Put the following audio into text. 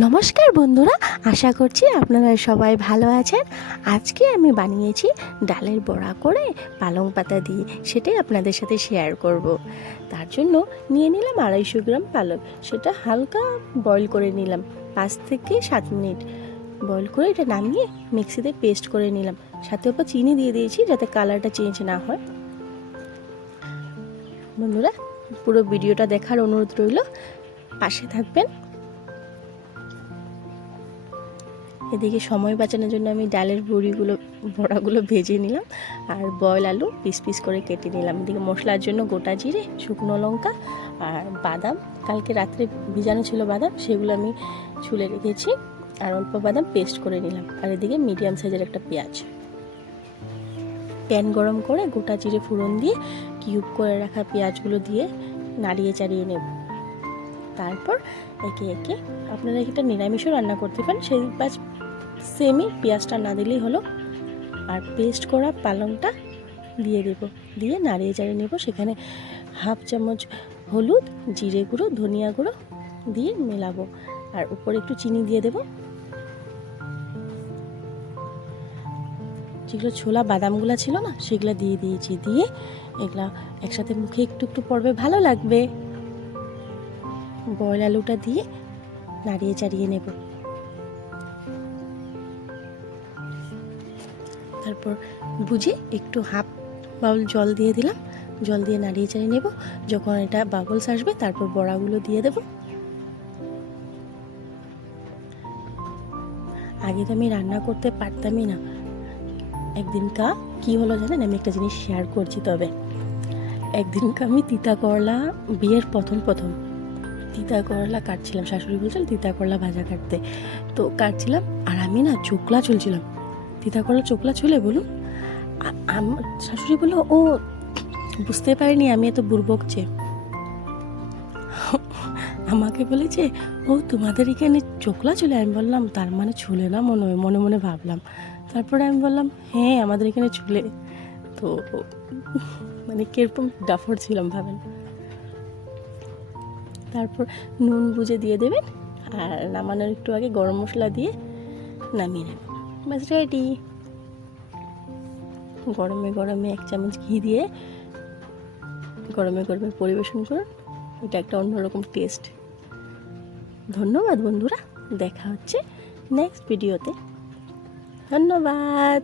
নমস্কার বন্ধুরা, আশা করছি আপনারা সবাই ভালো আছেন। আজকে আমি বানিয়েছি ডালের বড়া করে পালং পাতা দিয়ে সেটাই আপনাদের সাথে শেয়ার করব। তার জন্য নিয়ে নিলাম আড়াইশো গ্রাম পালং। সেটা হালকা বয়ল করে নিলাম, পাঁচ থেকে সাত মিনিট। বয়ল করে এটা নামিয়ে মিক্সিতে পেস্ট করে নিলাম। সাথে ওপর চিনি দিয়ে দিয়েছি যাতে কালারটা চেঞ্জ না হয়। বন্ধুরা, পুরো ভিডিওটা দেখার অনুরোধ রইল। পাশে থাকবেন। এদিকে সময় বাঁচানোর জন্য আমি ডালের বড়িগুলো, বড়াগুলো ভেজে নিলাম আর বয়েল আলু পিস পিস করে কেটে নিলাম। এদিকে মশলার জন্য গোটা জিরে, শুকনো লঙ্কা আর বাদাম। কালকে রাত্রে ভিজানো ছিল বাদাম, সেগুলো আমি ছুলে রেখেছি আর অল্প বাদাম পেস্ট করে নিলাম। আর এদিকে মিডিয়াম সাইজের একটা পেঁয়াজ। প্যান গরম করে গোটা জিরে ফোড়ন দিয়ে কিউব করে রাখা পেঁয়াজগুলো দিয়ে নাড়িয়ে চাড়িয়ে নেব। তারপর একে একে আপনারা এটা নিরামিষও রান্না করতে পারেন। সেই বাস সেমই পেঁয়াজটা না দিলেই হলো। আর পেস্ট করা পালংটা দিয়ে দেব। দিয়ে নাড়িয়ে চাড়িয়ে নেব। সেখানে হাফ চামচ হলুদ, জিরে গুঁড়ো, ধনিয়া গুঁড়ো দিয়ে মেলাবো। আর উপরে একটু চিনি দিয়ে দেব। যেগুলো ছোলা বাদামগুলো ছিল না, সেগুলো দিয়ে দিয়েছি। দিয়ে এগুলা একসাথে মুখে একটু একটু পড়বে। ভালো লাগবে। বয়েল আলুটা দিয়ে নাড়িয়ে চাড়িয়ে নেব। তারপর বুঝে একটু হাফ বাউল জল দিয়ে দিলাম। জল দিয়ে নাড়িয়ে চাড়িয়ে নেব। যখন এটা বাবলস আসবে, তারপর বড়াগুলো দিয়ে দেব। আগে তো আমি রান্না করতে পারতামই না। একদিনকা কি হলো জানেন? আমি একটা জিনিস শেয়ার করছি তবে। একদিনকা আমি তিতা করলা বিয়ের প্রথম প্রথম তিতা করলা কাটছিলাম, শাশুড়ি বলছিল তিতা করলা ভাজা কাটতে। তো কাটছিলাম আর আমি না চোখলা চলছিলাম তিতা করলা চোখলা চলে বলুন শাশুড়ি বলল, ও, বুঝতে পারিনি আমি এত বুর্বক যে। আমাকে বলেছে, ও, তোমাদের এখানে চোখলা চলে আমি বললাম, তার মানে চলে না মনে মনে মনে ভাবলাম। তারপরে আমি বললাম হ্যাঁ আমাদের এখানে চুলে তো মানে কীরকম ডাফর ছিলাম ভাবেন। তারপর নুন বুঝে দিয়ে দেবেন আর নামানোর একটু আগে গরম মশলা দিয়ে নামিয়ে নেবেন বাস রেডি গরমে গরমে এক চামচ ঘি দিয়ে গরমে গরমে পরিবেশন করুন। এটা একটা অন্যরকম টেস্ট ধন্যবাদ বন্ধুরা, দেখা হচ্ছে নেক্সট ভিডিওতে ধন্যবাদ!